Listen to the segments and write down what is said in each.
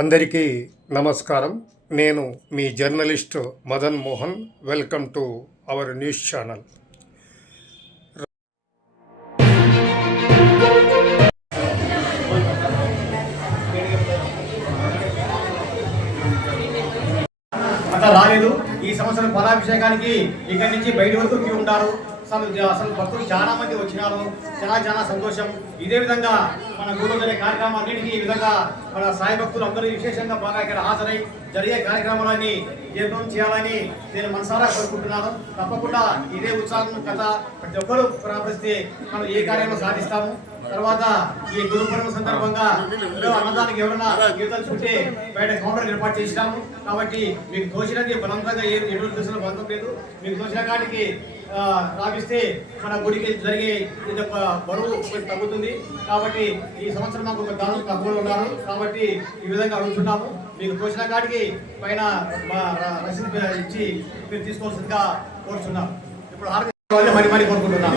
అందరికీ నమస్కారం. నేను మీ journalist Madan Mohan. Welcome to our news channel. అట్లా రాలేదు. ఈ సంవత్సరం పలాభిషేకానికి ఇక్కడి నుంచి బయట వరకు క్యూ ఉంటారు. అసలు భక్తులు చాలా మంది వచ్చినారు. చాలా సంతోషం. ఇదే విధంగా మన గుడిలో జరిగే కార్యక్రమాలన్నింటినీ ఈ విధంగా మన సాయి భక్తులు అందరూ విశేషంగా బాగా ఇక్కడ హాజరై జరిగే కార్యక్రమాలన్నీ జీర్ణం చేయాలని నేను మనసారా కోరుకుంటున్నాను. తప్పకుండా ఇదే ఉత్సాహం కథ ప్రతి ఒక్కరూ ప్రారంభిస్తే మనం ఏ కార్యక్రమం సాధిస్తాము. తర్వాత ఈ గురు పర్వ సందర్భంగా అన్నదానికి ఎవరైనా గీతలుచుకుంటే బయట కౌంటర్ ఏర్పాటు చేసినాము. కాబట్టి మీకు తోచినది బలంతంగా ఎటువంటి దృష్టిలో బంధం లేదు. మీకు తోచిన కాటికి రావిస్తే మన గుడికి జరిగే బరువు తగ్గుతుంది. కాబట్టి ఈ సంవత్సరం నాకు ఒక దాదాపు తక్కువ ఉన్నారు. కాబట్టి ఈ విధంగా అడుగుతున్నాము. మీకు తోచిన కాటికి పైన రసీదు ఇచ్చి మీరు తీసుకోవాల్సిందిగా కోరుతున్నాం. ఇప్పుడు మరి కోరుకుంటున్నాను.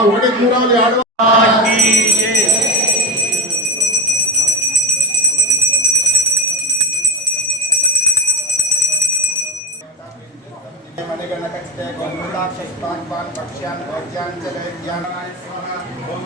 ఒకటి మూడవది ఆడవ ఓం